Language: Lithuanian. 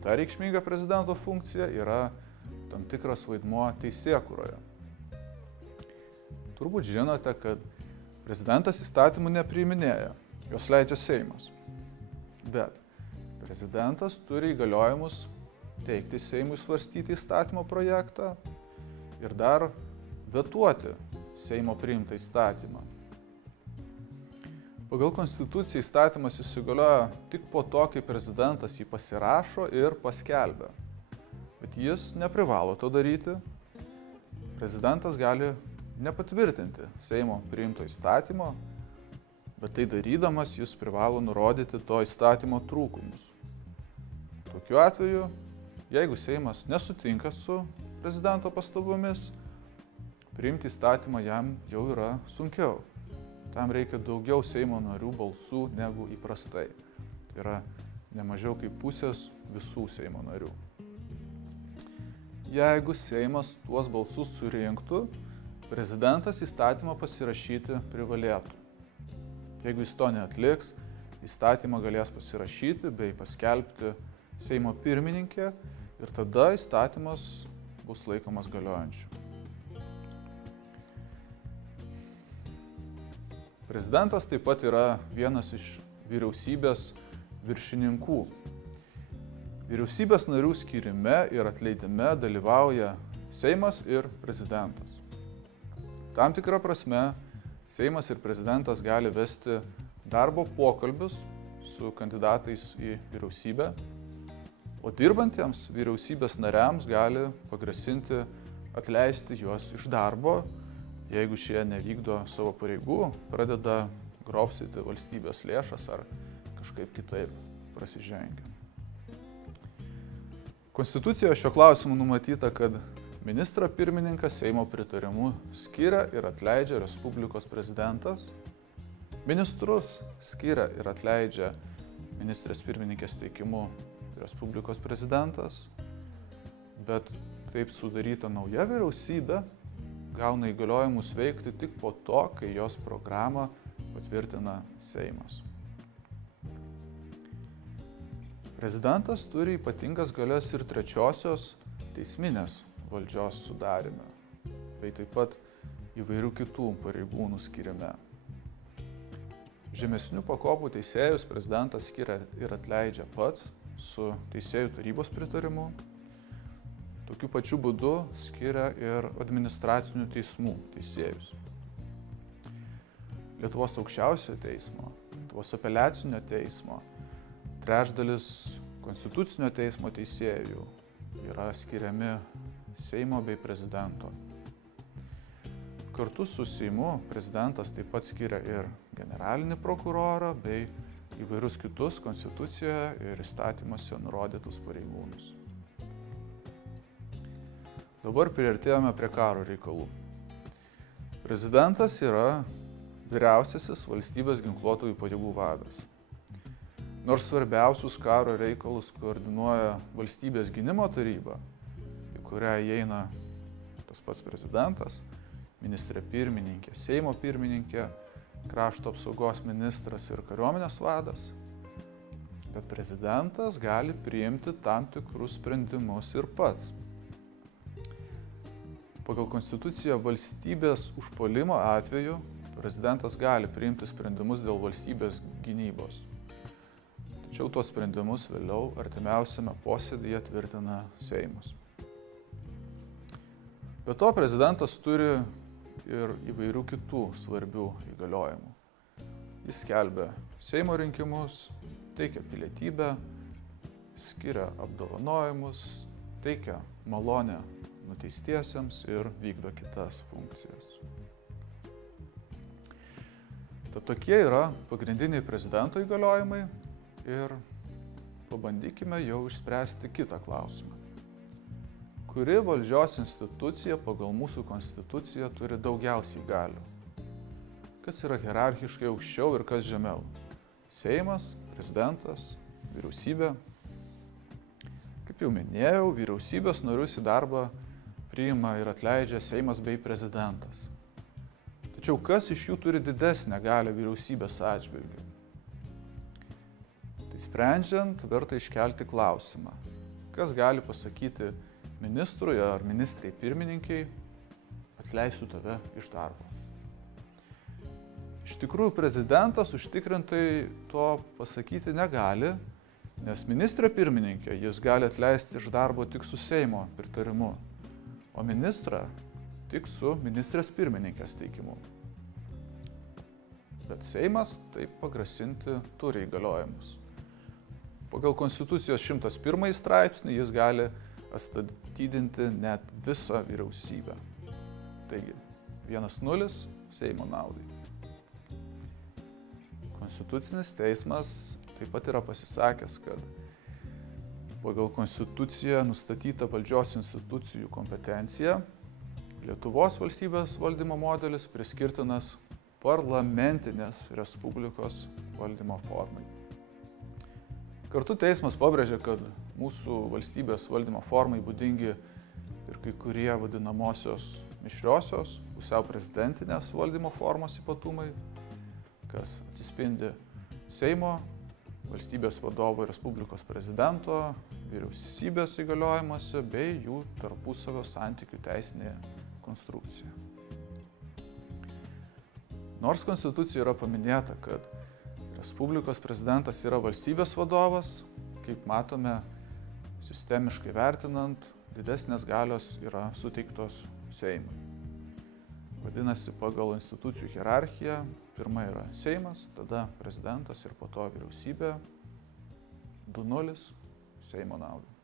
Kita reikšminga prezidento funkcija yra tam tikras vaidmuo teisėkūroje. Turbūt žinote, kad prezidentas įstatymų nepriiminėja, juos leidžia Seimas. Bet prezidentas turi įgaliojimus teikti Seimui svarstyti įstatymo projektą ir dar vetuoti Seimo priimtą įstatymą. Pagal Konstituciją įstatymas įsigalioja tik po to, kai prezidentas jį pasirašo ir paskelbia. Bet jis neprivalo to daryti. Prezidentas gali nepatvirtinti Seimo priimto įstatymo, bet tai darydamas jis privalo nurodyti to įstatymo trūkumus. Tokiu atveju, jeigu Seimas nesutinka su prezidento pastabomis, priimti įstatymą jam jau yra sunkiau. Tam reikia daugiau Seimo narių balsų negu įprastai. Tai yra ne mažiau kaip pusės visų Seimo narių. Jeigu Seimas tuos balsus surinktų, prezidentas įstatymą pasirašyti privalėtų. Jeigu jis to neatliks, įstatymą galės pasirašyti bei paskelbti Seimo pirmininkė ir tada įstatymas bus laikomas galiojančiu. Prezidentas taip pat yra vienas iš vyriausybės viršininkų. Vyriausybės narių skyrime ir atleidime dalyvauja Seimas ir prezidentas. Tam tikra prasme, Seimas ir prezidentas gali vesti darbo pokalbius su kandidatais į vyriausybę, o dirbantiems vyriausybės nariams gali pagrasinti atleisti juos iš darbo, jeigu šie nevykdo savo pareigų, pradeda grobstyti valstybės lėšas ar kažkaip kitaip prasižengia. Konstitucijoje šio klausimu numatyta, kad ministrą pirmininką Seimo pritarimu skiria ir atleidžia Respublikos prezidentas, ministrus skiria ir atleidžia ministrės pirmininkės teikimu Respublikos prezidentas, bet taip sudaryta nauja vyriausybė gauna įgaliojimus veikti tik po to, kai jos programą patvirtina Seimas. Prezidentas turi ypatingas galias ir trečiosios teisminės valdžios sudarime, bei taip pat įvairių kitų pareigūnų skyrime. Žemesnių pakopų teisėjus prezidentas skiria ir atleidžia pats su teisėjų tarybos pritarimu. Tokiu pačiu būdu skiria ir administracinių teismų teisėjus. Lietuvos aukščiausiojo teismo, Lietuvos apeliacinio teismo, trečdalis Konstitucinio teismo teisėjų yra skiriami Seimo bei prezidento. Kartu su Seimu prezidentas taip pat skiria ir generalinį prokurorą bei įvairius kitus Konstitucijoje ir įstatymuose nurodytus pareigūnus. Dabar priartėjome prie karo reikalų. Prezidentas yra vyriausiasis valstybės ginkluotųjų pajėgų vadas. Nors svarbiausius karo reikalus koordinuoja valstybės gynimo taryba, į kurią įeina tas pats prezidentas, ministrė pirmininkė, Seimo pirmininkė, krašto apsaugos ministras ir kariuomenės vadas, bet prezidentas gali priimti tam tikrus sprendimus ir pats. Pagal Konstituciją valstybės užpuolimo atveju prezidentas gali priimti sprendimus dėl valstybės gynybos. Tačiau tuos sprendimus vėliau artimiausiame posėdyje tvirtina Seimas. Be to prezidentas turi ir įvairių kitų svarbių įgaliojimų. Jis skelbia Seimo rinkimus, teikia pilietybę, skiria apdovanojimus, teikia malonę nuteistiesiems ir vykdo kitas funkcijas. Tad tokie yra pagrindiniai prezidento įgaliojimai ir pabandykime jau išspręsti kitą klausimą. Kuri valdžios institucija pagal mūsų konstituciją turi daugiausiai galių? Kas yra hierarchiškai aukščiau ir kas žemiau? Seimas, prezidentas, vyriausybė? Kaip jau minėjau, vyriausybės narius į darbą priima ir atleidžia Seimas bei prezidentas. Tačiau kas iš jų turi didesnę galią vyriausybės atžvilgiu? Tai sprendžiant, verta iškelti klausimą, kas gali pasakyti ministrui ar ministrei pirmininkiai, atleisiu tave iš darbo. Iš tikrųjų, prezidentas užtikrintai to pasakyti negali, nes ministrė pirmininkė jis gali atleisti iš darbo tik su Seimo pritarimu, o ministrą tik su ministrės pirmininkės teikimu. Bet Seimas taip pagrasinti turi įgaliojimus. Pagal Konstitucijos 101 straipsnį jis gali atstatydinti net visą vyriausybę. Taigi, 1-0 Seimo naudai. Konstitucinis teismas taip pat yra pasisakęs, kad pagal Konstituciją nustatyta valdžios institucijų kompetencija Lietuvos valstybės valdymo modelis priskirtinas parlamentinės respublikos valdymo formai. Kartu teismas pabrėžė, kad mūsų valstybės valdymo formai būdingi ir kai kurie vadinamosios mišriosios, pusiau prezidentinės valdymo formos ypatumai, kas atsispindi Seimo, valstybės vadovo Respublikos prezidento, vyriausybės įgaliojimuose bei jų tarpusavio santykių teisinėje konstrukcijoje. Nors Konstitucijoje yra paminėta, kad Respublikos prezidentas yra valstybės vadovas, kaip matome, sistemiškai vertinant, didesnės galios yra suteiktos Seimui. Vadinasi, pagal institucijų hierarchiją, pirma yra Seimas, tada prezidentas ir po to vyriausybė, 2-0 Seimo naudai.